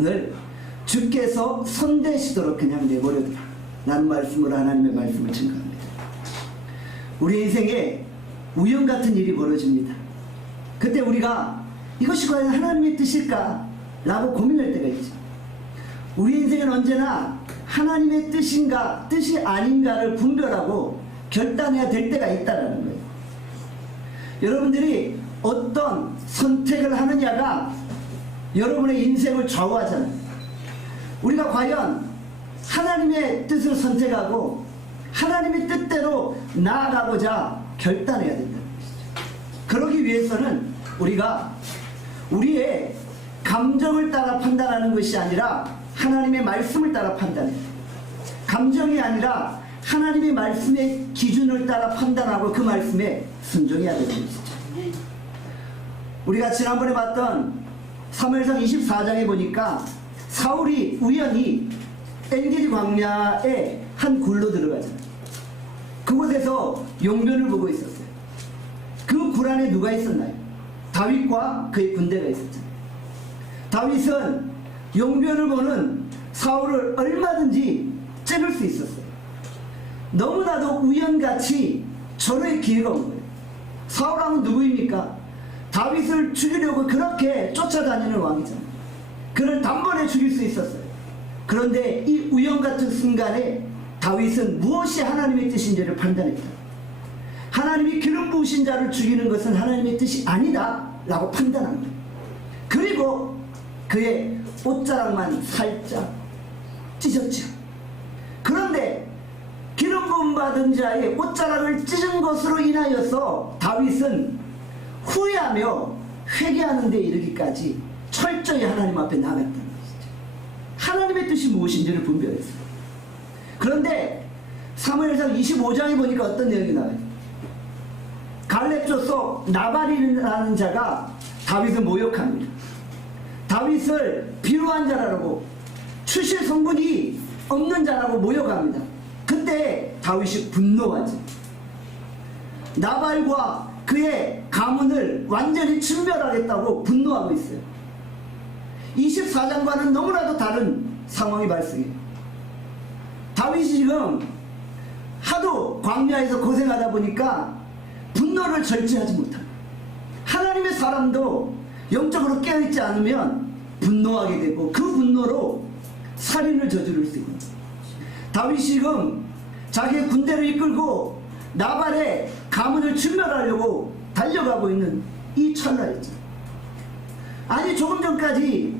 오늘 주께서 손대시도록 그냥 내버려두라. 난 말씀으로 하나님의 말씀을 증거합니다. 우리 인생에 우연 같은 일이 벌어집니다. 그때 우리가 이것이 과연 하나님의 뜻일까? 라고 고민할 때가 있죠. 우리 인생은 언제나 하나님의 뜻인가 뜻이 아닌가를 분별하고 결단해야 될 때가 있다는 거예요. 여러분들이 어떤 선택을 하느냐가 여러분의 인생을 좌우하잖아요. 우리가 과연 하나님의 뜻을 선택하고 하나님의 뜻대로 나아가고자 결단해야 된다는 것이죠. 그러기 위해서는 우리가 우리의 감정을 따라 판단하는 것이 아니라 하나님의 말씀을 따라 판단해야 돼요. 감정이 아니라 하나님의 말씀의 기준을 따라 판단하고 그 말씀에 순종해야 되는 것이죠. 우리가 지난번에 봤던 사무엘상 24장에 보니까 사울이 우연히 엔게디 광야에 한 굴로 들어가잖아요. 그곳에서 용변을 보고 있었어요. 그 굴 안에 누가 있었나요? 다윗과 그의 군대가 있었잖아요. 다윗은 용변을 보는 사울을 얼마든지 찌를 수 있었어요. 너무나도 우연같이 절호의 기회가 온 거예요. 사울왕은 누구입니까? 다윗을 죽이려고 그렇게 쫓아다니는 왕이잖아요. 그를 단번에 죽일 수 있었어요. 그런데 이 우연같은 순간에 다윗은 무엇이 하나님의 뜻인지를 판단했다. 하나님이 기름 부으신 자를 죽이는 것은 하나님의 뜻이 아니다 라고 판단한 거예요. 그리고 그의 옷자락만 살짝 찢었죠. 그런데 기름 부음 받은 자의 옷자락을 찢은 것으로 인하여서 다윗은 후회하며 회개하는 데 이르기까지 철저히 하나님 앞에 나갔다는 것이죠. 하나님의 뜻이 무엇인지를 분별했어요. 그런데 사무엘상 25장에 보니까 어떤 내용이 나와요? 갈렙 족속 나발이라는 자가 다윗을 모욕합니다. 다윗을 비루한 자라고 출실 성분이 없는 자라고 모욕합니다. 그때 다윗이 분노하지. 나발과 그의 가문을 완전히 진멸하겠다고 분노하고 있어요. 24장과는 너무나도 다른 상황이 발생해요. 다윗이 지금 하도 광야에서 고생하다 보니까 분노를 절제하지 못합니다. 하나님의 사람도 영적으로 깨어있지 않으면 분노하게 되고 그 분노로 살인을 저지를 수 있는 거예요. 다윗이 지금 자기의 군대를 이끌고 나발의 가문을 진멸하려고 달려가고 있는 이 찰나였죠. 아니 조금 전까지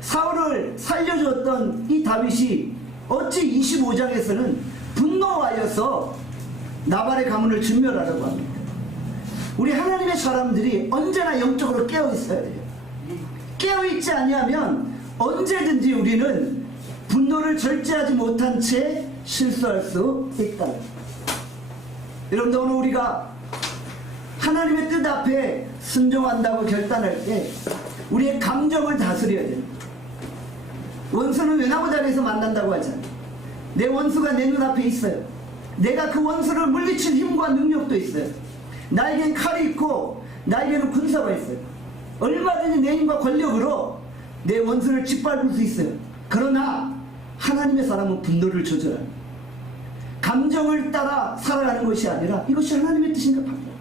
사울을 살려주었던 이 다윗이 어찌 25장에서는 분노하여서 나발의 가문을 진멸하려고 합니다. 우리 하나님의 사람들이 언제나 영적으로 깨어있어야 돼요. 깨어있지 아니하면 언제든지 우리는 분노를 절제하지 못한 채 실수할 수 있다. 여러분들 오늘 우리가 하나님의 뜻 앞에 순종한다고 결단할 때 우리의 감정을 다스려야 됩니다. 원수는 외나무다리에서 만난다고 하잖아요. 내 원수가 내 눈앞에 있어요. 내가 그 원수를 물리칠 힘과 능력도 있어요. 나에겐 칼이 있고 나에게는 군사가 있어요. 얼마든지 내 힘과 권력으로 내 원수를 짓밟을 수 있어요. 그러나 하나님의 사람은 분노를 조절합니다. 감정을 따라 살아가는 것이 아니라 이것이 하나님의 뜻인가 봅니다.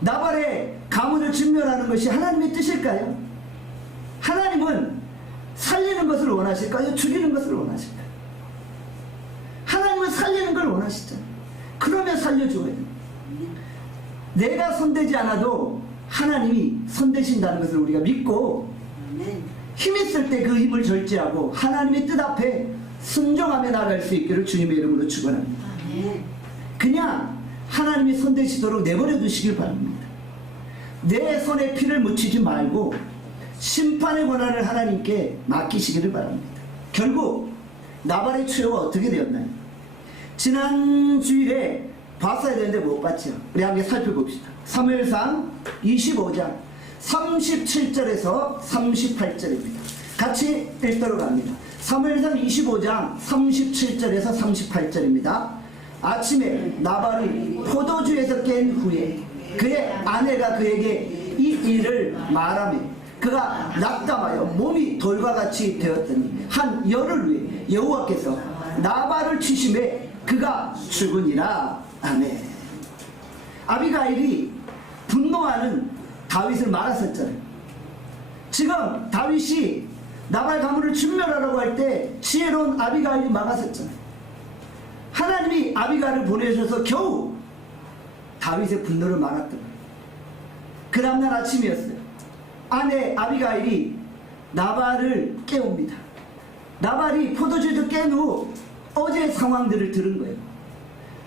나발의 가문을 진멸하는 것이 하나님의 뜻일까요? 하나님은 살리는 것을 원하실까요? 죽이는 것을 원하실까요? 하나님은 살리는 걸 원하시잖아요. 그러면 살려줘야 돼요. 내가 손대지 않아도 하나님이 손대신다는 것을 우리가 믿고 힘 있을 때 그 힘을 절제하고 하나님의 뜻 앞에 순종하며 나갈 수 있기를 주님의 이름으로 축원합니다. 그냥 하나님이 손대시도록 내버려 두시길 바랍니다. 내 손에 피를 묻히지 말고 심판의 권한을 하나님께 맡기시기를 바랍니다. 결국 나발의 추요가 어떻게 되었나요? 지난 주일에 봤어야 되는데 못 봤죠. 우리 함께 살펴봅시다. 사무엘상 25장 37절에서 38절입니다. 같이 읽도록 합니다. 사무엘상 25장 37절에서 38절입니다. 아침에 나발이 포도주에서 깬 후에 그의 아내가 그에게 이 일을 말하며 그가 낙담하여 몸이 돌과 같이 되었더니 한 열흘 후에 여호와께서 나발을 치심에 그가 죽으니라. 아멘. 아비가일이 분노하는 다윗을 말았었잖아요. 지금 다윗이 나발 가문을 진멸하라고 할 때 지혜로운 아비가일이 막았었잖아요. 하나님이 아비가일을 보내셔서 겨우 다윗의 분노를 막았던 거예요. 그 다음날 아침이었어요. 아내 아비가일이 나발을 깨웁니다. 나발이 포도주도 깬 후 어제의 상황들을 들은 거예요.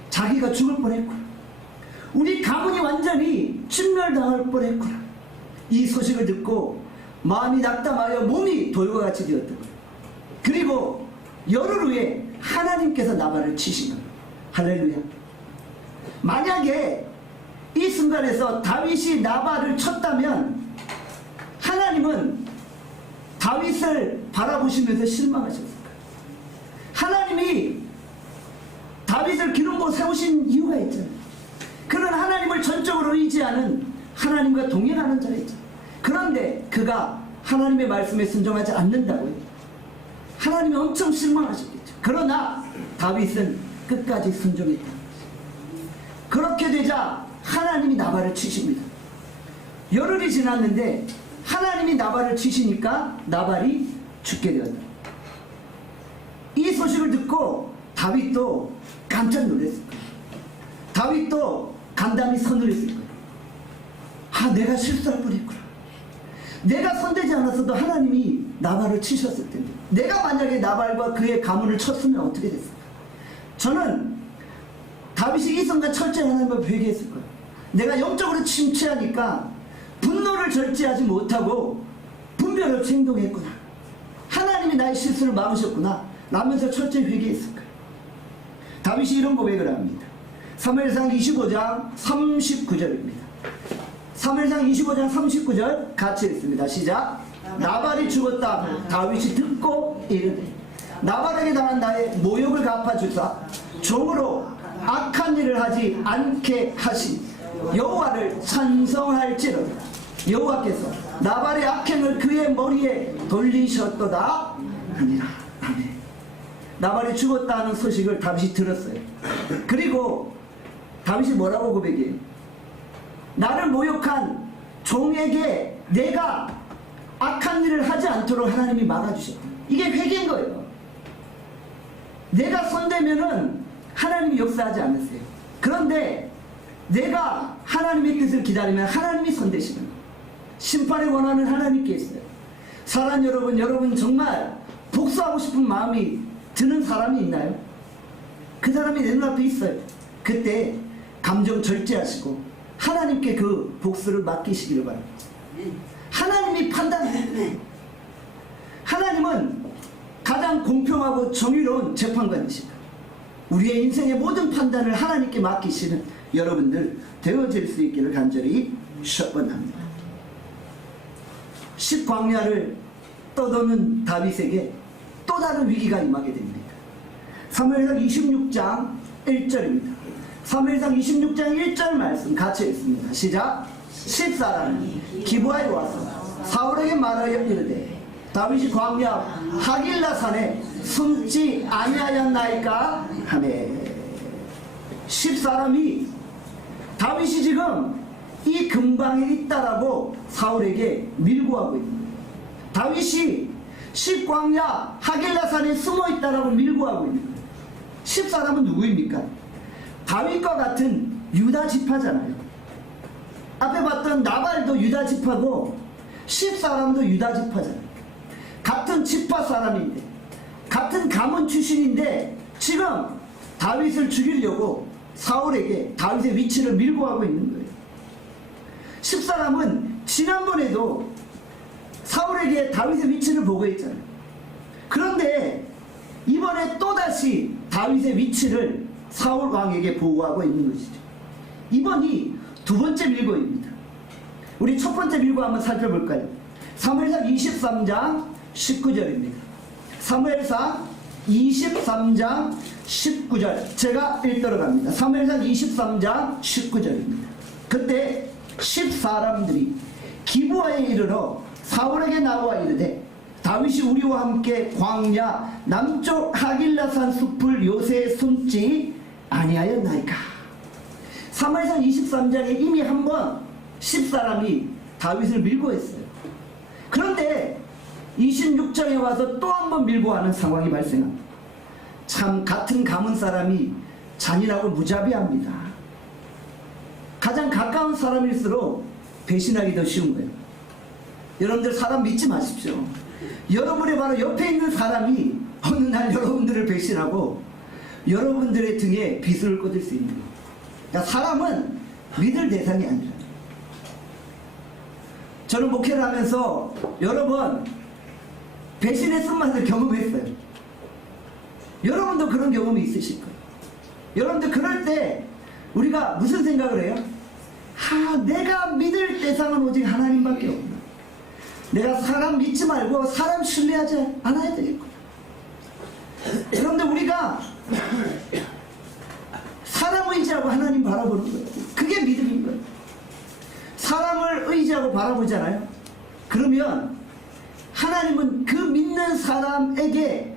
자기가 죽을 뻔했구나. 우리 가문이 완전히 진멸당할 뻔했구나. 이 소식을 듣고 마음이 낙담하여 몸이 돌과 같이 되었던 거예요. 그리고 열흘 후에 하나님께서 나발을 치신 거예요. 할렐루야. 만약에 이 순간에서 다윗이 나발을 쳤다면 하나님은 다윗을 바라보시면서 실망하셨을 거예요. 하나님이 다윗을 기름부어 세우신 이유가 있잖아요. 그는 하나님을 전적으로 의지하는 하나님과 동행하는 자였죠. 그런데 그가 하나님의 말씀에 순종하지 않는다고요. 하나님이 엄청 실망하셨겠죠. 그러나 다윗은 끝까지 순종했다. 그렇게 되자 하나님이 나발을 치십니다. 열흘이 지났는데 하나님이 나발을 치시니까 나발이 죽게 되었다. 이 소식을 듣고 다윗도 깜짝 놀랐을 거예요. 다윗도 간담이 서늘했을 거예요. 아, 내가 실수할 뻔했구나. 내가 손대지 않았어도 하나님이 나발을 치셨을 텐데 내가 만약에 나발과 그의 가문을 쳤으면 어떻게 됐을까? 저는 다윗이 이 순간 철저히 하나님과 회개했을 거예요. 내가 영적으로 침체하니까 분노를 절제하지 못하고 분별 없이 행동했구나. 하나님이 나의 실수를 막으셨구나 라면서 철저히 회개했을 거예요. 다윗이 이런 고백을 합니다. 사무엘상 25장 39절입니다. 사무엘상 25장 39절 같이 읽습니다. 시작. 나발이 죽었다 다윗이 듣고 이르되 나발에게 당한 나의 모욕을 갚아주사 종으로 악한 일을 하지 않게 하신 여호와를 찬송할지로다. 여호와께서 나발의 악행을 그의 머리에 돌리셨도다 하니라. 아멘. 나발이 죽었다는 소식을 다윗이 들었어요. 그리고 다윗이 뭐라고 고백해요? 나를 모욕한 종에게 내가 악한 일을 하지 않도록 하나님이 막아주셨다. 이게 회개인 거예요. 내가 손대면은 하나님이 역사하지 않으세요. 그런데 내가 하나님의 뜻을 기다리면 하나님이 손대시는 거예요. 심판의 권한은 하나님께 있어요. 사랑 여러분 정말 복수하고 싶은 마음이 드는 사람이 있나요? 그 사람이 내 눈앞에 있어요. 그때 감정 절제하시고 하나님께 그 복수를 맡기시기를 바랍니다. 하나님이 판단해요. 하나님은 가장 공평하고 정의로운 재판관이십니다. 우리의 인생의 모든 판단을 하나님께 맡기시는 여러분들 되어질 수 있기를 간절히 축원합니다. 십광야를 떠도는 다윗에게 또 다른 위기가 임하게 됩니다. 사무엘상 26장 1절입니다. 사무엘상 26장 1절 말씀 같이 읽습니다. 시작. 10사람이 기브아에 와서 사울에게 말하여 이르되 다윗이 광야 하길라산에 숨지 아니하였나이까 하네. 10사람이 다윗이 지금 이 근방에 있다라고 사울에게 밀고하고 있는 거예요. 다윗이 10광야 하길라산에 숨어 있다라고 밀고하고 있는 거예요. 10사람은 누구입니까? 다윗과 같은 유다 지파잖아요. 앞에 봤던 나발도 유다 지파고 10사람도 유다 지파잖아요. 같은 지파 사람인데 같은 가문 출신인데 지금 다윗을 죽이려고 사울에게 다윗의 위치를 밀고 하고 있는 거예요. 10사람은 지난번에도 사울에게 다윗의 위치를 보고했잖아요. 그런데 이번에 또다시 다윗의 위치를 사울 왕에게 보고하고 있는 것이죠. 이번이 두 번째 밀고입니다. 우리 첫 번째 밀고 한번 살펴볼까요? 사무엘상 23장 19절입니다. 사무엘상 23장 19절 제가 읽도록 합니다. 사무엘상 23장 19절입니다. 그때 10사람들이 기브아에 이르러 사울에게 나와 이르되 다윗이 우리와 함께 광야 남쪽 하길라산 숲을 요새 숨지 아니하였나이까. 사무엘상 23장에 이미 한번 10사람이 다윗을 밀고 했어요. 그런데 26장에 와서 또 한 번 밀고 하는 상황이 발생합니다. 참 같은 가문 사람이 잔인하고 무자비합니다. 가장 가까운 사람일수록 배신하기 더 쉬운 거예요. 여러분들 사람 믿지 마십시오. 여러분의 바로 옆에 있는 사람이 어느 날 여러분들을 배신하고 여러분들의 등에 비수를 꽂을 수 있는 거예요. 그러니까 사람은 믿을 대상이 아니라. 저는 목회를 하면서 여러 번 배신의 쓴맛을 경험했어요. 여러분도 그런 경험이 있으실 거예요. 여러분들 그럴 때 우리가 무슨 생각을 해요? 내가 믿을 대상은 오직 하나님밖에 없나. 내가 사람 믿지 말고 사람 신뢰하지 않아야 되겠구나. 그런데 우리가 사람 의지하고 하나님 바라보는 거예요. 그게 믿음인 거예요. 사람을 의지하고 바라보잖아요. 그러면 하나님은 그 믿는 사람에게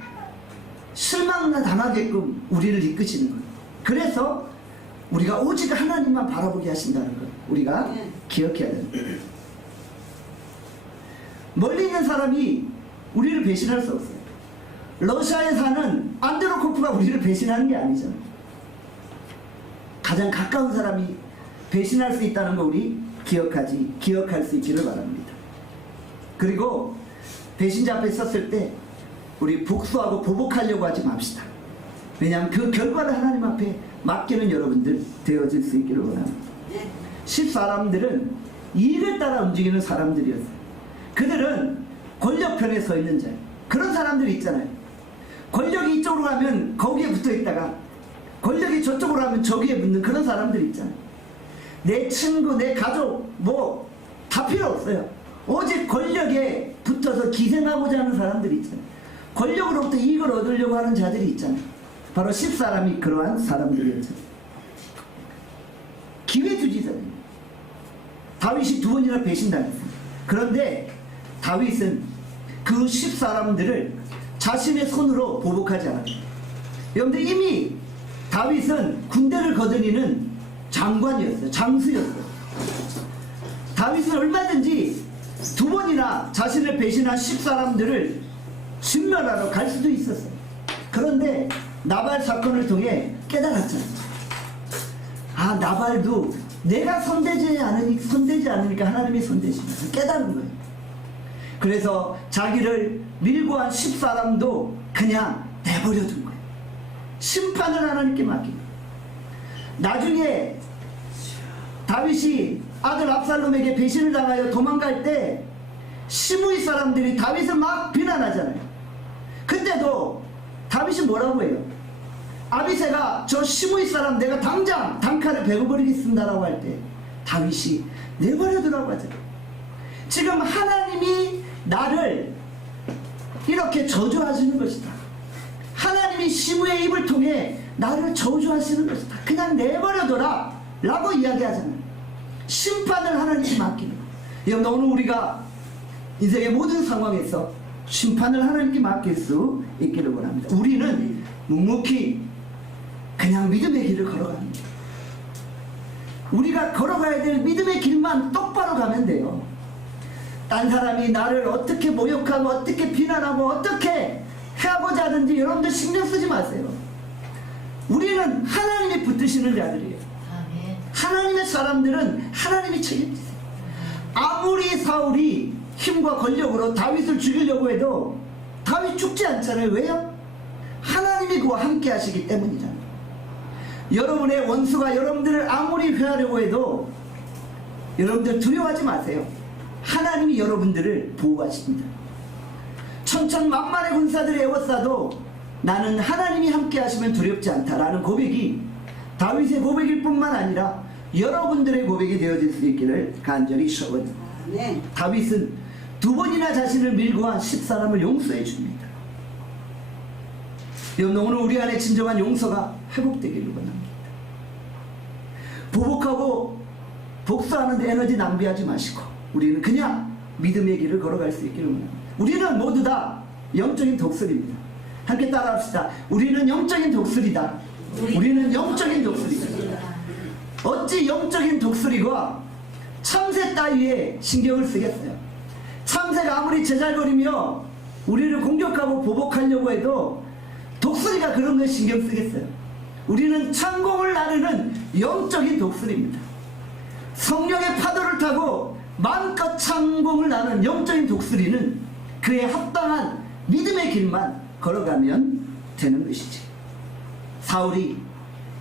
실망나 당하게끔 우리를 이끄시는 거예요. 그래서 우리가 오직 하나님만 바라보게 하신다는 걸 우리가 기억해야 됩니다. 멀리 있는 사람이 우리를 배신할 수 없어요. 러시아에 사는 안드로코프가 우리를 배신하는 게 아니잖아요. 가장 가까운 사람이 배신할 수 있다는 거 우리 기억할 수 있기를 바랍니다. 그리고 배신자 앞에 섰을 때 우리 복수하고 보복하려고 하지 맙시다. 왜냐하면 그 결과를 하나님 앞에 맡기는 여러분들 되어질 수 있기를 원합니다. 10사람들은 이익을 따라 움직이는 사람들이었어요. 그들은 권력편에 서 있는 자예요. 그런 사람들이 있잖아요. 권력이 이쪽으로 가면 거기에 붙어 있다가 권력이 저쪽으로 가면 저기에 붙는 그런 사람들이 있잖아요. 내 친구, 내 가족 뭐 다 필요 없어요. 오직 권력에 붙어서 기생하고자 하는 사람들이 있잖아요. 권력으로부터 이익을 얻으려고 하는 자들이 있잖아요. 바로 10사람이 그러한 사람들이었죠. 기회주의자예요. 다윗이 2번이나 배신당했어요. 그런데 다윗은 그 10사람들을 자신의 손으로 보복하지 않았어요. 여러분들 이미 다윗은 군대를 거느리는 장관이었어요. 장수였어요. 다윗은 얼마든지 2번이나 자신을 배신한 10사람들을 신멸하러 갈 수도 있었어요. 그런데 나발 사건을 통해 깨달았잖아요. 나발도 내가 손대지 않으니까 하나님이 손대신다. 깨달은 거예요. 그래서 자기를 밀고 한 10사람도 그냥 내버려둔 거예요. 심판을 하나님께 맡긴 거예요. 나중에 다윗이 아들 압살롬에게 배신을 당하여 도망갈 때 시므이 사람들이 다윗을 막 비난하잖아요. 그때도 다윗이 뭐라고 해요? 아비새가 저 시므이 사람 내가 당장 단칼에 베어버리겠습니다라고 할 때 다윗이 내버려두라고 하잖아요. 지금 하나님이 나를 이렇게 저주하시는 것이다. 하나님이 시므의 입을 통해 나를 저주하시는 것이다. 그냥 내버려둬라 라고 이야기하잖아요. 심판을 하나님께 맡기는 거예요. 여러분 오늘 우리가 인생의 모든 상황에서 심판을 하나님께 맡길 수 있기를 원합니다. 우리는 묵묵히 그냥 믿음의 길을 걸어갑니다. 우리가 걸어가야 될 믿음의 길만 똑바로 가면 돼요. 딴 사람이 나를 어떻게 모욕하고 어떻게 비난하고 어떻게 해하고자 하든지 여러분들 신경 쓰지 마세요. 우리는 하나님이 붙드시는 자들이에요. 하나님의 사람들은 하나님이 책임지세요. 아무리 사울이 힘과 권력으로 다윗을 죽이려고 해도 다윗 죽지 않잖아요. 왜요? 하나님이 그와 함께 하시기 때문이잖아요. 여러분의 원수가 여러분들을 아무리 회하려고 해도 여러분들 두려워하지 마세요. 하나님이 여러분들을 보호하십니다. 천천만만의 군사들이 에워싸도 나는 하나님이 함께 하시면 두렵지 않다라는 고백이 다윗의 고백일 뿐만 아니라 여러분들의 고백이 되어질 수 있기를 간절히 소원합니다. 다윗은 2번이나 자신을 밀고 한 10사람을 용서해 줍니다. 여러분 오늘 우리 안에 진정한 용서가 회복되기를 원합니다. 보복하고 복수하는 데 에너지 낭비하지 마시고 우리는 그냥 믿음의 길을 걸어갈 수 있기를 원합니다. 우리는 모두 다 영적인 독수리입니다. 함께 따라합시다. 우리는 영적인 독수리다. 우리는 영적인 독수리다. 어찌 영적인 독수리가 참새 따위에 신경을 쓰겠어요? 참새가 아무리 제잘거리며 우리를 공격하고 보복하려고 해도 독수리가 그런 거에 신경 쓰겠어요? 우리는 창공을 나르는 영적인 독수리입니다. 성령의 파도를 타고 마음껏 창공을 나는 영적인 독수리는 그에 합당한 믿음의 길만 걸어가면 되는 것이지. 사울이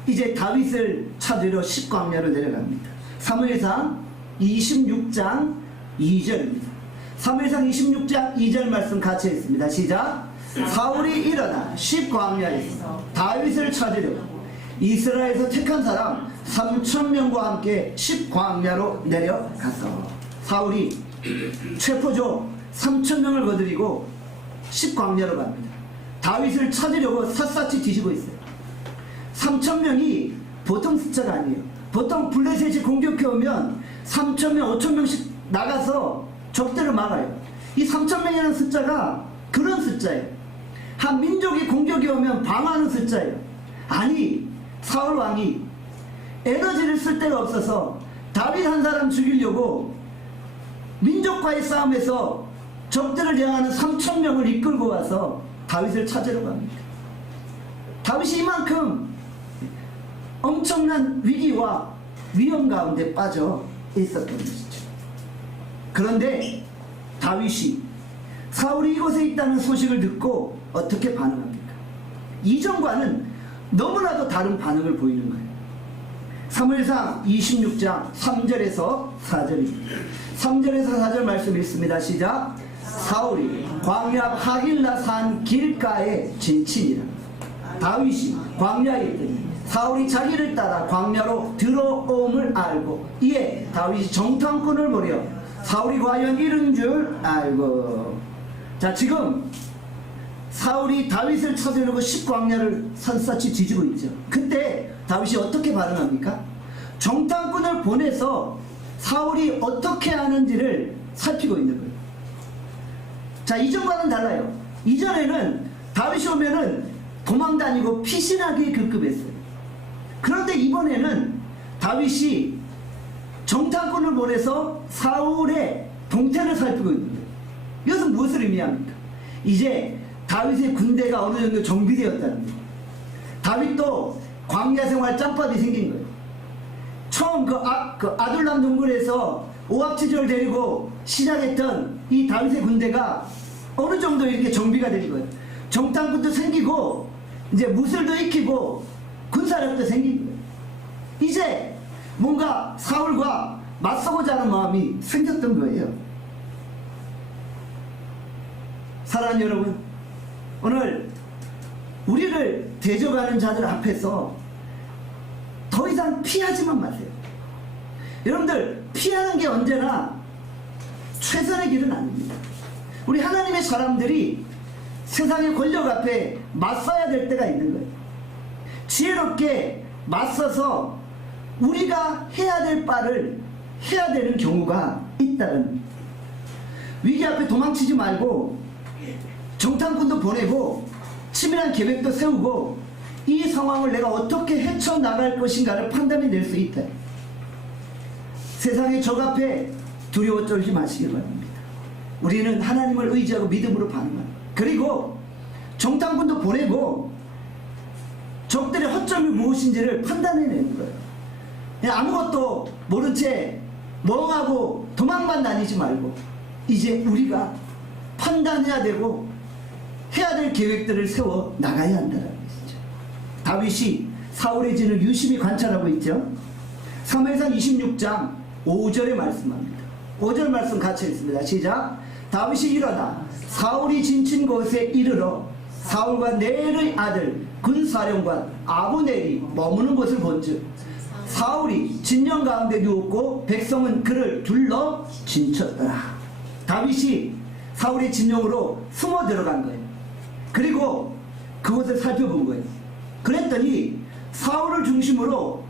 이제 다윗을 찾으러 십광야로 내려갑니다. 사무엘상 26장 2절입니다. 사무엘상 26장 2절 말씀 같이 했습니다. 시작. 사울이 일어나 십광야에서 다윗을 찾으려 이스라엘에서 택한 사람 3,000명과 함께 십광야로 내려가서 사울이 체포조 3,000명을 거느리고 십광야로 갑니다. 다윗을 찾으려고 샅샅이 뒤지고 있어요. 3,000명이 보통 숫자가 아니에요. 보통 블레셋이 공격해 오면 3,000명, 5,000명씩 나가서 적들을 막아요. 이 3,000명이라는 숫자가 그런 숫자예요. 한 민족이 공격이 오면 방어하는 숫자예요. 아니, 사울 왕이 에너지를 쓸 데가 없어서 다윗 한 사람 죽이려고 민족과의 싸움에서 적들을 향하는 3,000명을 이끌고 와서 다윗을 찾으러 갑니다. 다윗이 이만큼 엄청난 위기와 위험 가운데 빠져 있었던 것이죠. 그런데 다윗이 사울이 이곳에 있다는 소식을 듣고 어떻게 반응합니까? 이전과는 너무나도 다른 반응을 보이는 거예요. 사무엘상 26장 3절에서 4절입니다. 3절에서 4절 말씀 읽습니다. 시작. 사울이 광야 하길라 산 길가에 진친이라. 다윗이 광야에 있더니 사울이 자기를 따라 광야로 들어옴을 알고 이에 다윗이 정탐꾼을 보려 사울이 과연 이른 줄 알고. 자, 지금 사울이 다윗을 찾으려고 십광야를 샅샅이 뒤지고 있죠. 그때 다윗이 어떻게 반응합니까? 정탐꾼을 보내서 사울이 어떻게 하는지를 살피고 있는 거예요. 자, 이전과는 달라요. 이전에는 다윗이 오면은 도망다니고 피신하기에 급급했어요. 그런데 이번에는 다윗이 정탐꾼을 보내서 사울의 동태를 살피고 있는 거예요. 이것은 무엇을 의미합니까? 이제 다윗의 군대가 어느 정도 정비되었다는 거예요. 다윗도 광야 생활 짬밥이 생긴 거예요. 처음 그 아둘람 동굴에서 오합지졸을 데리고 시작했던 이 다윗의 군대가 어느 정도 이렇게 정비가 된 거예요. 정탐꾼도 생기고 이제 무술도 익히고 군사력도 생긴 거예요. 이제 뭔가 사울과 맞서고자 하는 마음이 생겼던 거예요. 사랑하는 여러분, 오늘 우리를 대적하는 자들 앞에서 더 이상 피하지만 마세요. 여러분들, 피하는 게 언제나 최선의 길은 아닙니다. 우리 하나님의 사람들이 세상의 권력 앞에 맞서야 될 때가 있는 거예요. 지혜롭게 맞서서 우리가 해야 될 바를 해야 되는 경우가 있다는 겁니다. 위기 앞에 도망치지 말고 정탐꾼도 보내고 치밀한 계획도 세우고 이 상황을 내가 어떻게 헤쳐나갈 것인가를 판단해낼 수 있다. 세상의 적 앞에 두려워 떨지 마시기 바랍니다. 우리는 하나님을 의지하고 믿음으로 반응합니다. 그리고 정탐꾼도 보내고 적들의 허점이 무엇인지를 판단해내는 거예요. 그냥 아무것도 모른 채 멍하고 도망만 다니지 말고 이제 우리가 판단해야 되고 해야 될 계획들을 세워 나가야 한다는 것이죠. 다윗이 사울의 진을 유심히 관찰하고 있죠. 사무엘상 26장 5절에 말씀합니다. 5절 말씀 같이 읽습니다. 시작. 다윗이 일어나 사울이 진친 곳에 이르러 사울과 넬의 아들 군사령관 아브넬이 머무는 곳을 본즉 사울이 진영 가운데 누웠고 백성은 그를 둘러 진쳤더라. 다윗이 사울의 진영으로 숨어 들어간 거예요. 그리고 그곳을 살펴본 거예요. 그랬더니 사울을 중심으로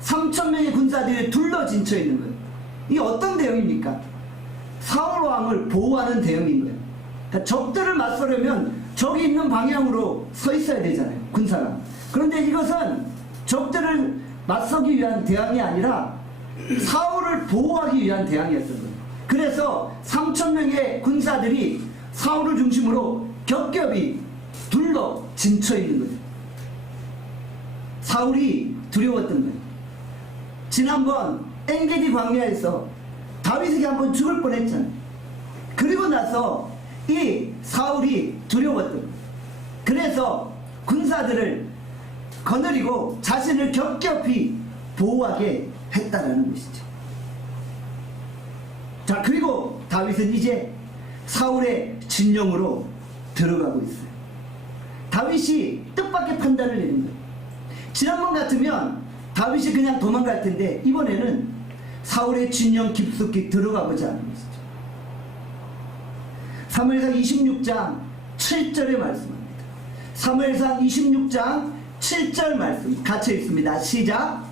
3,000명의 군사들이 둘러 진쳐 있는 거예요. 이게 어떤 내용입니까? 사울 왕을 보호하는 대응인 거예요. 그러니까 적들을 맞서려면 적이 있는 방향으로 서 있어야 되잖아요, 군사가. 그런데 이것은 적들을 맞서기 위한 대항이 아니라 사울을 보호하기 위한 대항이었던 거예요. 그래서 3,000명의 군사들이 사울을 중심으로 겹겹이 둘러 진쳐 있는 거예요. 사울이 두려웠던 거예요. 지난번 엔게디 광야에서 다윗에게 한번 죽을 뻔했잖아요. 그리고 나서 이 사울이 두려웠던 거예요. 그래서 군사들을 거느리고 자신을 겹겹이 보호하게 했다라는 것이죠. 자, 그리고 다윗은 이제 사울의 진영으로 들어가고 있어요. 다윗이 뜻밖의 판단을 내린 거예요. 지난번 같으면 다윗이 그냥 도망갈 텐데 이번에는 사울의 진영 깊숙이 들어가보자 하는 것이죠. 사무엘상 26장 7절에 말씀합니다. 사무엘상 26장 7절 말씀 같이 읽습니다. 시작.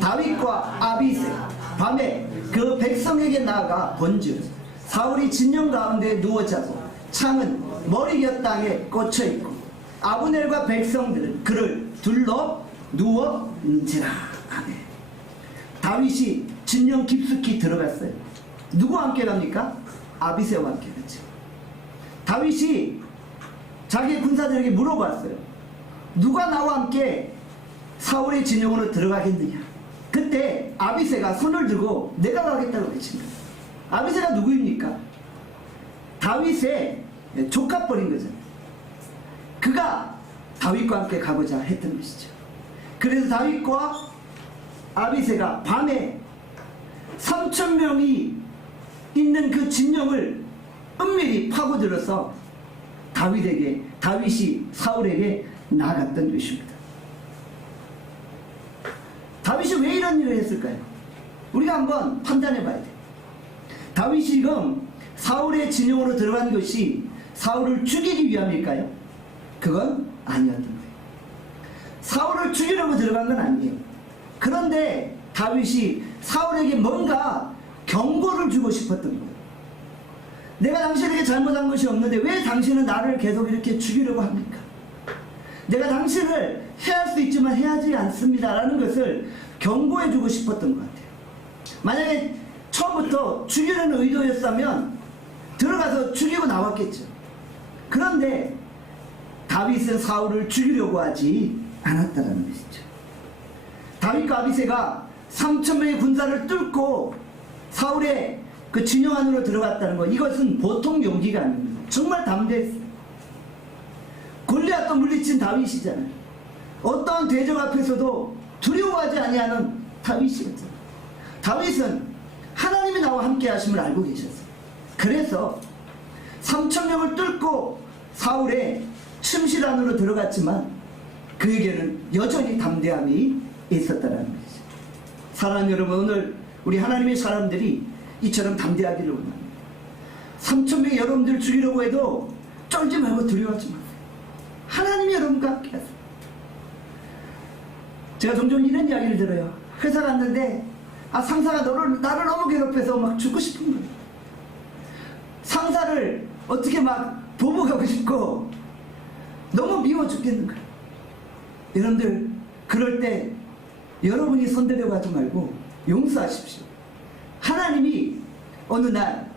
다윗과 아비새 밤에 그 백성에게 나아가 본즉 사울이 진영 가운데 누워 자고 창은 머리곁 땅에 꽂혀 있고 아브넬과 백성들은 그를 둘러 누워있는지라. 아멘. 다윗이 진영 깊숙이 들어갔어요. 누구와 함께 갑니까? 아비새와 함께 갔죠. 다윗이 자기 군사들에게 물어봤어요. 누가 나와 함께 사울의 진영으로 들어가겠느냐. 그때 아비새가 손을 들고 내가 가겠다고 외친 거예요. 아비새가 누구입니까? 다윗의 조카뻘인 거죠. 그가 다윗과 함께 가고자 했던 것이죠. 그래서 다윗과 아비새가 밤에 3,000명이 있는 그 진영을 은밀히 파고들어서 다윗이 사울에게 나아갔던 것입니다. 다윗이 왜 이런 일을 했을까요? 우리가 한번 판단해 봐야 돼요. 다윗이 지금 사울의 진영으로 들어간 것이 사울을 죽이기 위함일까요? 그건 아니었던 거예요. 사울을 죽이려고 들어간 건 아니에요. 그런데 다윗이 사울에게 뭔가 경고를 주고 싶었던 거예요. 내가 당신에게 잘못한 것이 없는데 왜 당신은 나를 계속 이렇게 죽이려고 합니까? 내가 당신을 해할 수 있지만 해하지 않습니다 라는 것을 경고해 주고 싶었던 것 같아요. 만약에 처음부터 죽이려는 의도였다면 들어가서 죽이고 나왔겠죠. 그런데 다윗은 사울을 죽이려고 하지 않았다는 것이죠. 다윗과 아비새가 3,000명의 군사를 뚫고 사울의 그 진영 안으로 들어갔다는 것, 이것은 보통 용기가 아닙니다. 정말 담대했어요. 골리앗도 물리친 다윗이잖아요. 어떠한 대적 앞에서도 두려워하지 아니하는 다윗이었잖아요. 다윗은 하나님이 나와 함께 하심을 알고 계셨어요. 그래서 3,000명을 뚫고 사울의 침실 안으로 들어갔지만 그에게는 여전히 담대함이 있었다는 것이죠. 사랑하는 여러분, 오늘 우리 하나님의 사람들이 이처럼 담대하기를 원합니다. 3,000명의 여러분들을 죽이려고 해도 쫄지 말고 두려워하지 마세요. 하나님이 여러분과 함께 하세요. 제가 종종 이런 이야기를 들어요. 회사 갔는데 상사가 나를 너무 괴롭혀서 막 죽고 싶은 거예요. 상사를 어떻게 막 보복하고 싶고 너무 미워 죽겠는 거예요. 여러분들 그럴 때 여러분이 손대려고 하지 말고 용서하십시오. 하나님이 어느 날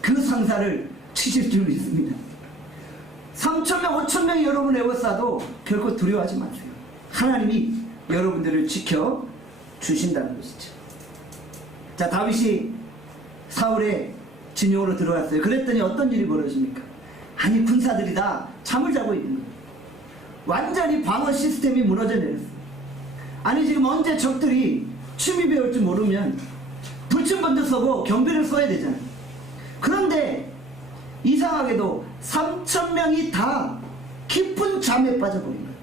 그 상사를 치실 줄 믿습니다. 3,000명, 5,000명이 여러분을 에워싸도 결코 두려워하지 마세요. 하나님이 여러분들을 지켜 주신다는 것이죠. 자, 다윗이 사울의 진영으로 들어갔어요. 그랬더니 어떤 일이 벌어집니까? 아니, 군사들이 다 잠을 자고 있는 거예요. 완전히 방어 시스템이 무너져 내렸어요. 아니, 지금 언제 적들이 취미 배울 줄 모르면 불침번도 서고 경비를 써야 되잖아요. 그런데 이상하게도 3,000명이 다 깊은 잠에 빠져버린 거예요.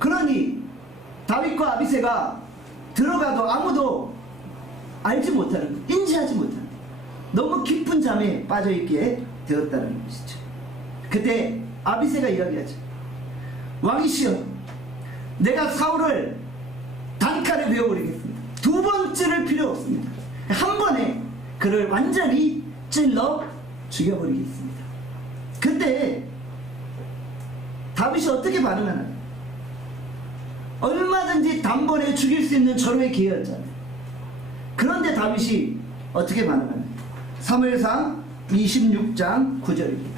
그러니 다윗과 아비새가 들어가도 아무도 알지 못하는 거예요. 인지하지 못하는 거예요. 너무 깊은 잠에 빠져있게 되었다는 것이죠. 그때 아비새가 이야기하죠. 왕이시여, 내가 사울을 단칼에 베어버리겠습니다. 두 번 찌를 필요 없습니다. 한 번에 그를 완전히 찔러 죽여버리겠습니다. 그때 다윗이 어떻게 반응하나요? 얼마든지 단번에 죽일 수 있는 절호의 기회였잖아요. 그런데 다윗이 어떻게 반응하나요? 사무엘상 26장 9절입니다.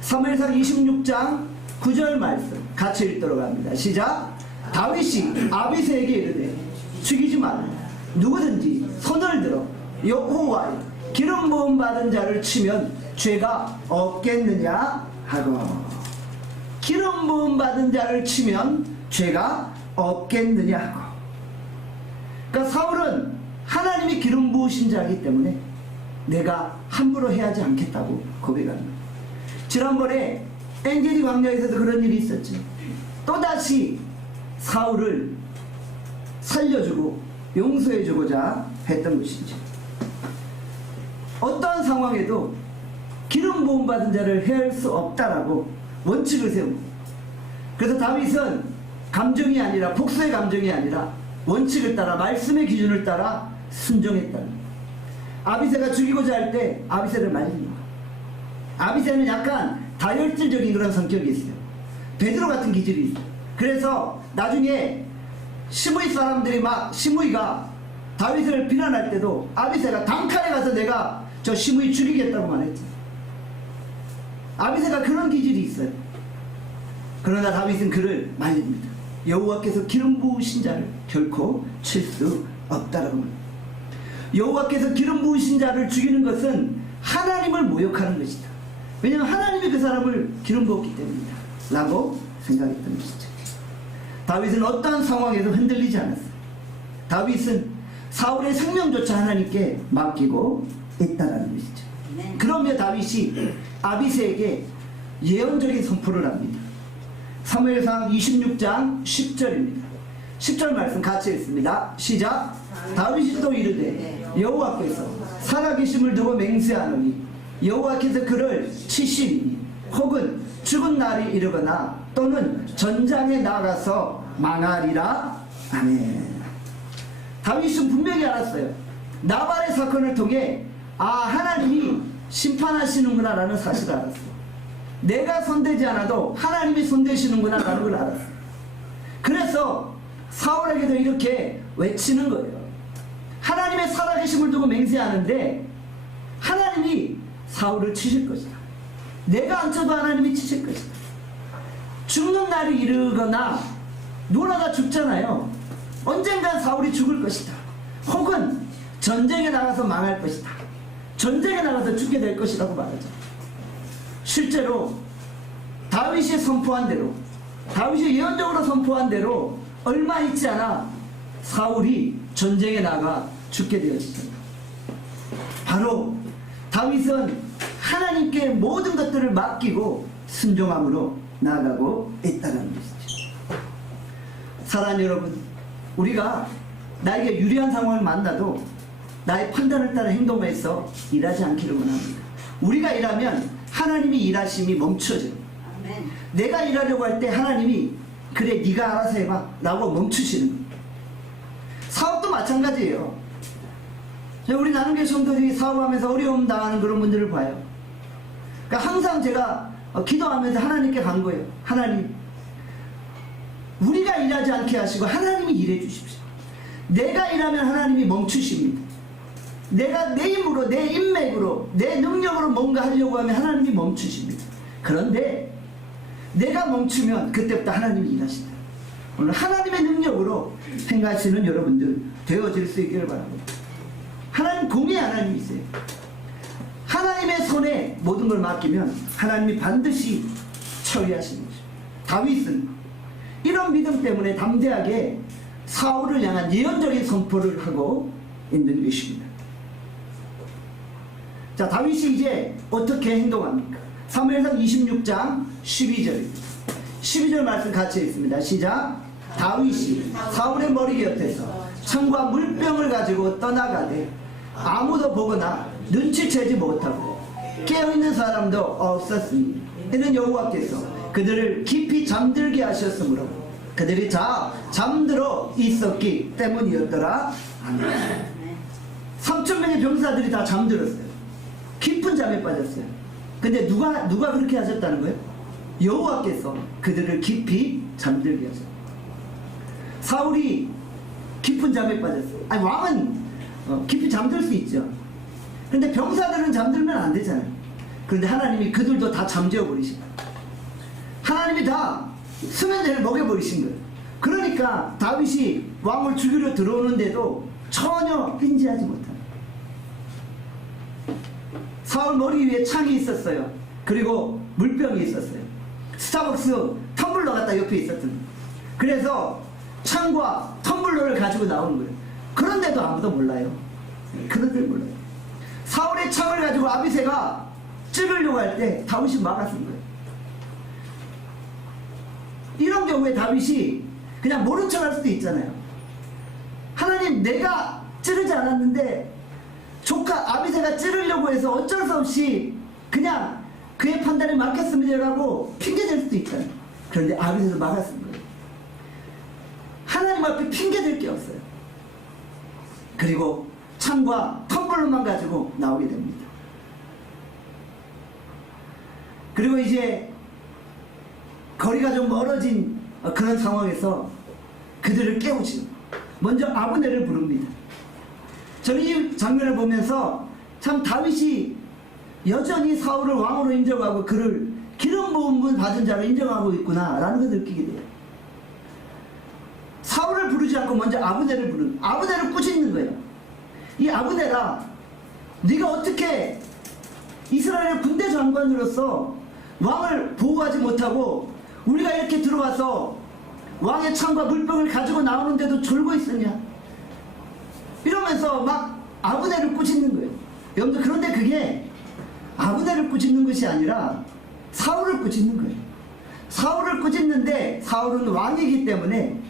사무엘상 26장 9절 말씀 같이 읽도록 합니다. 시작. 다윗이 아비새에게 이르되 죽이지 말라. 누구든지 손을 들어 여호와의 기름 부음 받은 자를 치면 죄가 없겠느냐 하고, 기름 부음 받은 자를 치면 죄가 없겠느냐 하고. 그러니까 사울은 하나님이 기름 부으신 자이기 때문에 내가 함부로 해하지 않겠다고 고백합니다. 지난번에 엔게디 광야에서도 그런 일이 있었죠. 또다시 사울을 살려주고 용서해주고자 했던 것이죠. 어떠한 상황에도 기름 부음 받은 자를 해할 수 없다라고 원칙을 세웁니다. 그래서 다윗은 감정이 아니라, 복수의 감정이 아니라 원칙을 따라, 말씀의 기준을 따라 순종했다는 거예요. 아비새가 죽이고자 할 때 아비새를 말립니다. 아비새는 약간 다혈질적인 그런 성격이 있어요. 베드로 같은 기질이 있어요. 그래서 나중에 시므이 사람들이 시므이가 다윗을 비난할 때도 아비새가 단칼에 가서 내가 저 시므이 죽이겠다고 말했죠. 아비새가 그런 기질이 있어요. 그러나 다윗은 그를 말립니다. 여호와께서 기름 부으신 자를 결코 칠 수 없다라고 말합니다. 여호와께서 기름 부으신 자를 죽이는 것은 하나님을 모욕하는 것이다. 왜냐하면 하나님이 그 사람을 기름 부었기 때문이다 라고 생각했던 것이죠. 다윗은 어떠한 상황에도 흔들리지 않았어요. 다윗은 사울의 생명조차 하나님께 맡기고 있다는 것이죠. 그러며 다윗이 아비새에게 예언적인 선포를 합니다. 사무엘상 26장 10절입니다. 10절 말씀 같이 읽습니다. 시작. 다윗이 또 이르되 여호와께서 살아계심을 두고 맹세하노니 여호와께서 그를 치시니 혹은 죽은 날이 이르거나 또는 전장에 나가서 망하리라. 아멘. 다윗은 분명히 알았어요. 나발의 사건을 통해 하나님이 심판하시는구나 라는 사실을 알았어요. 내가 손대지 않아도 하나님이 손대시는구나 라는 걸 알았어요. 그래서 사울에게도 이렇게 외치는 거예요. 하나님의 살아계심을 두고 맹세하는데 하나님이 사울을 치실 것이다. 내가 안 쳐도 하나님이 치실 것이다. 죽는 날이 이르거나, 누구나가 죽잖아요. 언젠간 사울이 죽을 것이다. 혹은 전쟁에 나가서 망할 것이다. 전쟁에 나가서 죽게 될 것이라고 말하죠. 실제로 다윗이 선포한 대로, 다윗이 예언적으로 선포한 대로 얼마 있지 않아 사울이 전쟁에 나가 죽게 되었습니다. 바로 다윗은 하나님께 모든 것들을 맡기고 순종함으로 나아가고 있다는 것이죠. 사랑하는 여러분, 우리가 나에게 유리한 상황을 만나도 나의 판단을 따라 행동해서 일하지 않기를 원합니다. 우리가 일하면 하나님이 일하심이 멈춰져요. 아멘. 내가 일하려고 할 때 하나님이 그래 네가 알아서 해봐 라고 멈추시는 거예요. 사업도 마찬가지예요. 우리 나눔교회 성도들이 사업하면서 어려움 당하는 그런 분들을 봐요. 그러니까 항상 제가 기도하면서 하나님께 간 거예요. 하나님, 우리가 일하지 않게 하시고 하나님이 일해 주십시오. 내가 일하면 하나님이 멈추십니다. 내가 내 힘으로, 내 인맥으로, 내 능력으로 뭔가 하려고 하면 하나님이 멈추십니다. 그런데 내가 멈추면 그때부터 하나님이 일하신다. 오늘 하나님의 능력으로 행하시는 여러분들 되어질 수 있기를 바랍니다. 하나님 공의 하나님이세요. 하나님의 손에 모든 걸 맡기면 하나님이 반드시 처리하시는 것입니다. 다윗은 이런 믿음 때문에 담대하게 사울을 향한 예언적인 선포를 하고 있는 것입니다. 자, 다윗이 이제 어떻게 행동합니까? 사무엘상 26장 12절입니다. 12절 말씀 같이 읽습니다. 시작. 다윗이 사울의 머리 곁에서 창과 물병을 가지고 떠나가되 아무도 보거나 눈치채지 못하고 깨어있는 사람도 없었으니 이는 여호와께서 그들을 깊이 잠들게 하셨으므로 그들이 잠들어 있었기 때문이었더라. 아멘. 3,000명의 병사들이 다 잠들었어요. 깊은 깊은 잠에 빠졌어요. 근데 누가 그렇게 하셨다는 거예요? 여호와께서 그들을 깊이 잠들게 하셨어요. 사울이 깊은 잠에 빠졌어요. 아니, 왕은 깊이 잠들 수 있죠. 근데 병사들은 잠들면 안 되잖아요. 그런데 하나님이 그들도 다 잠재워 버리신 거예요. 하나님이 다 수면제를 먹여버리신 거예요. 그러니까 다윗이 왕을 죽이러 들어오는데도 전혀 인지하지 못합니다. 사울 머리 위에 창이 있었어요. 그리고 물병이 있었어요. 스타벅스 텀블러 갖다 옆에 있었던. 그래서 창과 텀블러를 가지고 나오는 거예요. 그런데도 아무도 몰라요. 그런데도 몰라요. 사울의 창을 가지고 아비새가 찌르려고 할 때 다윗이 막아선 거예요. 이런 경우에 다윗이 그냥 모른 척 할 수도 있잖아요. 하나님, 내가 찌르지 않았는데 조카 아비새가 찌르려고 해서 어쩔 수 없이 그냥 그의 판단에 맡겼습니다라고 핑계댈 수도 있잖아요. 그런데 아비새도 막았은 거예요. 하나님 앞에 핑계댈 게 없어요. 그리고 창과 텀블러만 가지고 나오게 됩니다. 그리고 이제 거리가 좀 멀어진 그런 상황에서 그들을 깨우치고 먼저 아브넬을 부릅니다. 저는 이 장면을 보면서 참 다윗이 여전히 사울을 왕으로 인정하고 그를 기름 부음 받은 자로 인정하고 있구나 라는 걸 느끼게 돼요. 사울을 부르지 않고 먼저 아브넬을 부르는, 아브넬을 꾸짖는 거예요. 이 아브넬아, 네가 어떻게 이스라엘의 군대 장관으로서 왕을 보호하지 못하고 우리가 이렇게 들어와서 왕의 창과 물병을 가지고 나오는데도 졸고 있으냐, 이러면서 막 아브넬을 꾸짖는 거예요. 여러분들, 그런데 그게 아브넬을 꾸짖는 것이 아니라 사울을 꾸짖는 거예요. 사울을 꾸짖는데 사울은 왕이기 때문에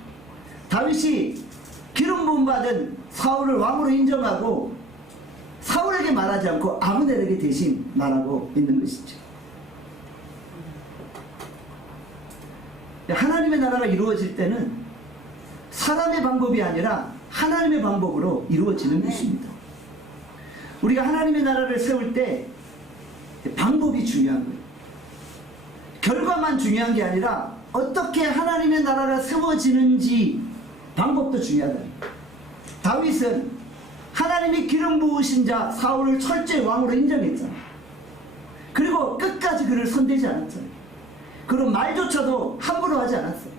다윗이 기름 부음 받은 사울을 왕으로 인정하고 사울에게 말하지 않고 아브넬에게 대신 말하고 있는 것이죠. 하나님의 나라가 이루어질 때는 사람의 방법이 아니라 하나님의 방법으로 이루어지는 것입니다. 우리가 하나님의 나라를 세울 때 방법이 중요한 거예요. 결과만 중요한 게 아니라 어떻게 하나님의 나라가 세워지는지 방법도 하다. 다윗은 하나님이 기름 부으신 자 사울을 철저히 왕으로 인정했잖아요. 그리고 끝까지 그를 손대지 않았잖아요. 그런 말조차도 함부로 하지 않았어요.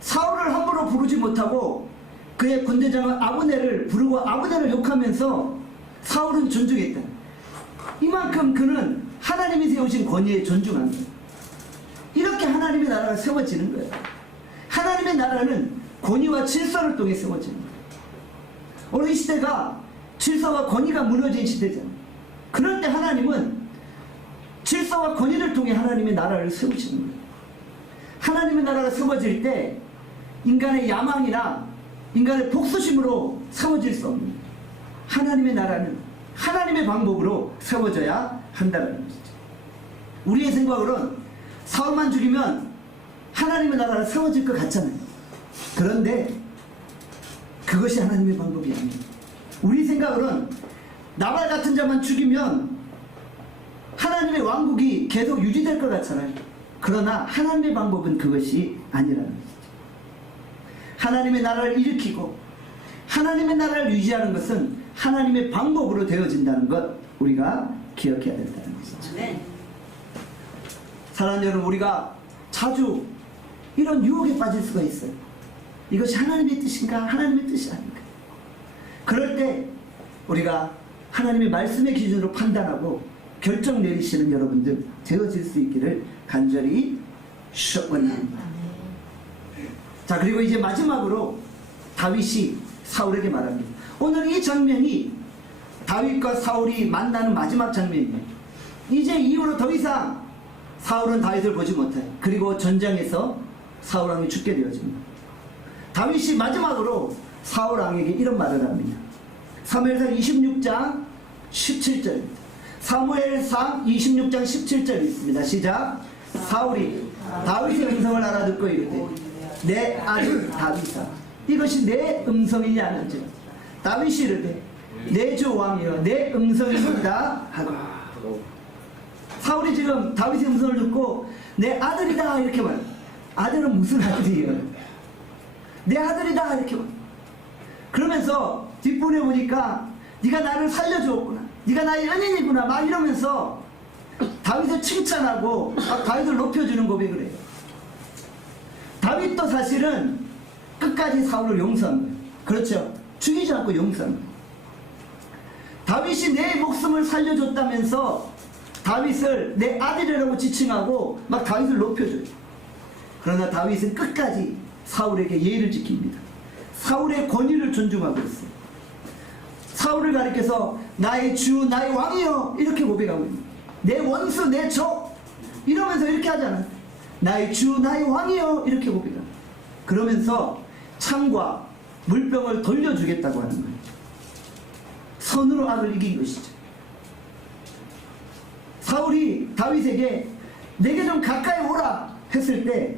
사울을 함부로 부르지 못하고 그의 군대장은 아브넬을 부르고 아브넬을 욕하면서 사울은 존중했다. 이만큼 그는 하나님이 세우신 권위에 존중한 거예요. 이렇게 하나님의 나라가 세워지는 거예요. 하나님의 나라는 권위와 질서를 통해 세워지는 거예요. 오늘 이 시대가 질서와 권위가 무너진 시대잖아요. 그럴 때 하나님은 질서와 권위를 통해 하나님의 나라를 세우시는 거예요. 하나님의 나라가 세워질 때 인간의 야망이나 인간의 복수심으로 세워질 수 없는 거예요. 하나님의 나라는 하나님의 방법으로 세워져야 한다는 것이죠. 우리의 생각으로는 사울만 죽이면 하나님의 나라가 세워질 것 같잖아요. 그런데 그것이 하나님의 방법이 아니에요. 우리 생각으로는 나발 같은 자만 죽이면 하나님의 왕국이 계속 유지될 것 같잖아요. 그러나 하나님의 방법은 그것이 아니라는 것이죠. 하나님의 나라를 일으키고 하나님의 나라를 유지하는 것은 하나님의 방법으로 되어진다는 것 우리가 기억해야 된다는 것이죠. 네. 사랑하는 여러분, 우리가 자주 이런 유혹에 빠질 수가 있어요. 이것이 하나님의 뜻인가 하나님의 뜻이 아닌가. 그럴 때 우리가 하나님의 말씀의 기준으로 판단하고 결정 내리시는 여러분들 되어질 수 있기를 간절히 축원합니다. 자, 그리고 이제 마지막으로 다윗이 사울에게 말합니다. 오늘 이 장면이 다윗과 사울이 만나는 마지막 장면이에요. 이제 이후로 더 이상 사울은 다윗을 보지 못해요. 그리고 전장에서 사울 왕이 죽게 되어집니다. 다윗이 마지막으로 사울 왕에게 이런 말을 합니다. 사무엘상 26장 17절입니다. 사무엘상 26장 17절 있습니다. 시작. 사울이 다윗의 음성을 알아듣고 이르되 내 아들 다윗아, 이것이 내 음성이냐 하는지 다윗이 이르되 내 주 왕이여 내 음성이다 하고 사울이 지금 다윗의 음성을 듣고 내 아들이다 이렇게 말해요. 아들은 무슨 아들이에요? 내 아들이다 이렇게 말해요. 그러면서 뒷부분에 보니까 네가 나를 살려주었구나, 네가 나의 연인이구나 막 이러면서 다윗을 칭찬하고 막 다윗을 높여주는 고백을 해요. 다윗도 사실은 끝까지 사울을 용서한 거예요. 그렇죠? 죽이지 않고 용서한 거예요. 다윗이 내 목숨을 살려줬다면서 다윗을 내 아들이라고 지칭하고 막 다윗을 높여줘요. 그러나 다윗은 끝까지 사울에게 예의를 지킵니다. 사울의 권위를 존중하고 있어요. 사울을 가리켜서 나의 주, 나의 왕이여 이렇게 고백하고 있는 거예요. 내 원수, 내 적 이러면서 이렇게 하잖아요. 나의 주, 나의 왕이여 이렇게 고백합니다. 그러면서 창과 물병을 돌려주겠다고 하는 거예요. 선으로 악을 이긴 것이죠. 사울이 다윗에게 내게 좀 가까이 오라 했을 때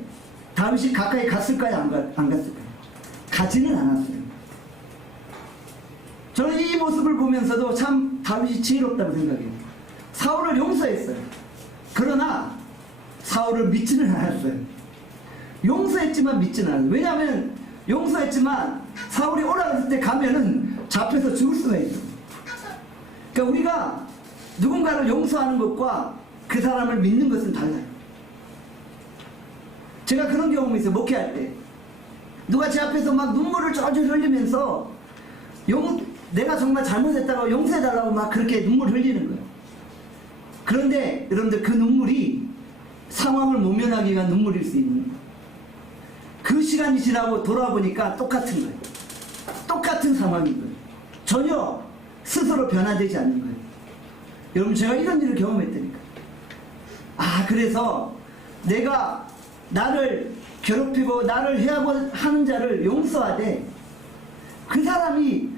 다윗이 가까이 갔을까요? 안 갔을까요? 가지는 않았어요. 저는 이 모습을 보면서도 참 다윗이 지혜롭다고 생각해요. 사울을 용서했어요. 그러나 사울을 믿지는 않았어요. 용서했지만 믿지는 않아요. 왜냐하면 용서했지만 사울이 올라갔을 때 가면은 잡혀서 죽을 수가 있어요. 그러니까 우리가 누군가를 용서하는 것과 그 사람을 믿는 것은 달라요. 제가 그런 경험이 있어요. 목회할 때 누가 제 앞에서 막 눈물을 쫄쫄 흘리면서 내가 정말 잘못했다고 용서해달라고 막 그렇게 눈물 흘리는 거예요. 그런데 여러분들 그 눈물이 상황을 모면하기 위한 눈물일 수 있는 거예요. 그 시간이 지나고 돌아보니까 똑같은 거예요. 똑같은 상황인 거예요. 전혀 스스로 변화되지 않는 거예요. 여러분 제가 이런 일을 경험했다니까. 그래서 내가 나를 괴롭히고 나를 해하고 하는 자를 용서하되 그 사람이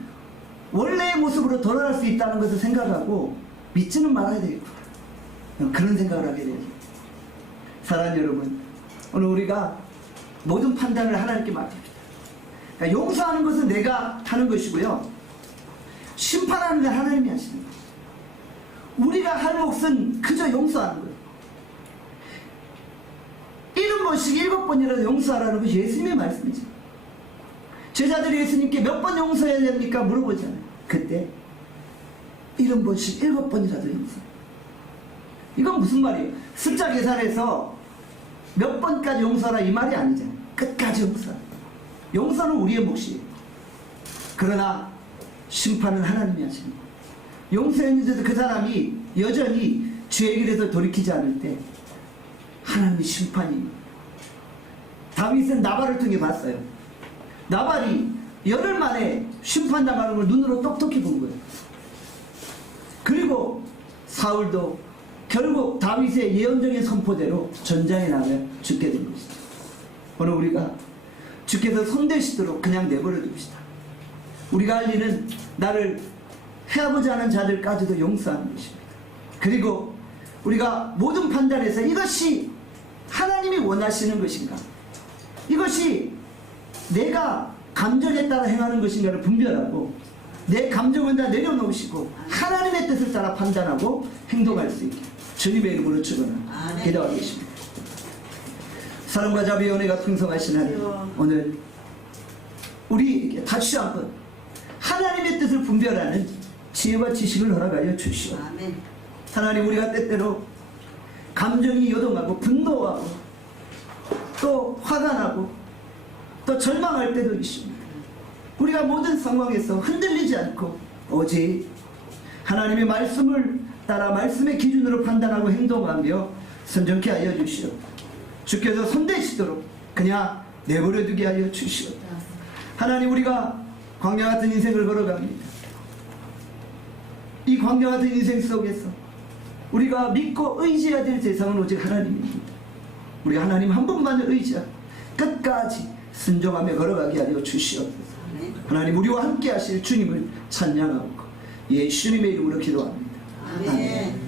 원래의 모습으로 돌아갈 수 있다는 것을 생각하고 믿지는 말아야 되겠구나. 그런 생각을 하게 돼요. 사랑하는 여러분, 오늘 우리가 모든 판단을 하나님께 맡깁니다. 그러니까 용서하는 것은 내가 하는 것이고요, 심판하는 건 하나님이 하시는 거예요. 우리가 할 몫은 그저 용서하는 거예요. 70번씩 7번이라도 용서하라는 것이 예수님의 말씀이죠. 제자들이 예수님께 몇 번 용서해야 됩니까? 물어보잖아요. 그때 70번씩 7번이라도 용서. 이건 무슨 말이에요? 숫자 계산해서 몇 번까지 용서하라 이 말이 아니잖아요. 끝까지 용서하라. 용서는 우리의 몫이에요. 그러나 심판은 하나님이 하시는 거예요. 용서했는데도 그 사람이 여전히 죄의 길에서 돌이키지 않을 때 하나님의 심판이. 다윗은 나발을 통해 봤어요. 나발이 열흘 만에 심판당하는 걸 눈으로 똑똑히 본 거예요. 그리고 사울도 결국 다윗의 예언적인 선포대로 전장에 나가며 죽게 된 것이죠. 오늘 우리가 주께서 손대시도록 그냥 내버려 둡시다. 우리가 할 일은 나를 해하고자 하는 자들까지도 용서하는 것입니다. 그리고 우리가 모든 판단에서 이것이 하나님이 원하시는 것인가, 이것이 내가 감정에 따라 행하는 것인가를 분별하고 내 감정은 다 내려놓으시고 하나님의 뜻을 따라 판단하고 행동할 수 있게 주님의 이름으로 축원합니다. 기도하겠습니다. 사랑과 자비의 은혜가 풍성하신 하나님, 오늘 우리에게 다시 한번 하나님의 뜻을 분별하는 지혜와 지식을 허락하여 주시오. 하나님, 우리가 때때로 감정이 요동하고 분노하고 또 화가 나고 또 절망할 때도 있습니다. 우리가 모든 상황에서 흔들리지 않고 오직 하나님의 말씀을 따라 말씀의 기준으로 판단하고 행동하며 선정케 하여 주시오. 주께서 손대시도록 그냥 내버려 두게 하여 주시오. 하나님, 우리가 광야 같은 인생을 걸어갑니다. 이 광야 같은 인생 속에서 우리가 믿고 의지해야 될 대상은 오직 하나님입니다. 우리 하나님 한 분만을 의지하고 끝까지 순종하며 걸어가게 하여 주시옵소서. 하나님, 우리와 함께 하실 주님을 찬양하고 예수님의 이름으로 기도합니다. 아멘.